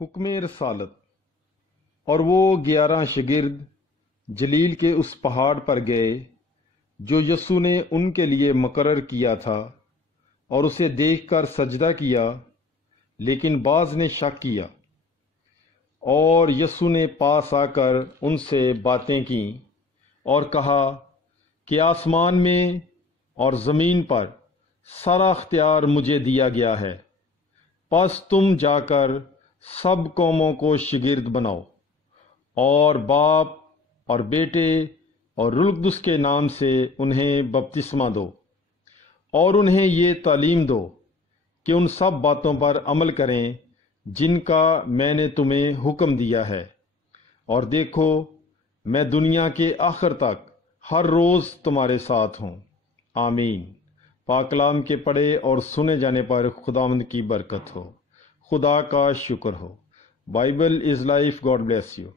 حکم رسالت۔ اور وہ 11 شاگرد جلیل کے اس پہاڑ پر گئے جو یسوع نے ان کے لیے مقرر کیا تھا، اور اسے دیکھ کر سجدہ کیا، لیکن بعض نے شک کیا۔ اور یسوع نے پاس آ کر ان سے باتیں کیں اور کہا کہ آسمان میں اور زمین پر سارا اختیار مجھے دیا گیا ہے، پس تم جا کر سب قوموں کو شاگرد بناؤ، اور باپ اور بیٹے اور روح القدس کے نام سے انہیں بپتسمہ دو، اور انہیں یہ تعلیم دو کہ ان سب باتوں پر عمل کریں جن کا میں نے تمہیں حکم دیا ہے، اور دیکھو میں دنیا کے آخر تک ہر روز تمہارے ساتھ ہوں۔ آمین۔ پاک کلام کے پڑھے اور سنے جانے پر خداوند کی برکت ہو۔ خدا کا شکر ہو۔ Bible is life. God bless you.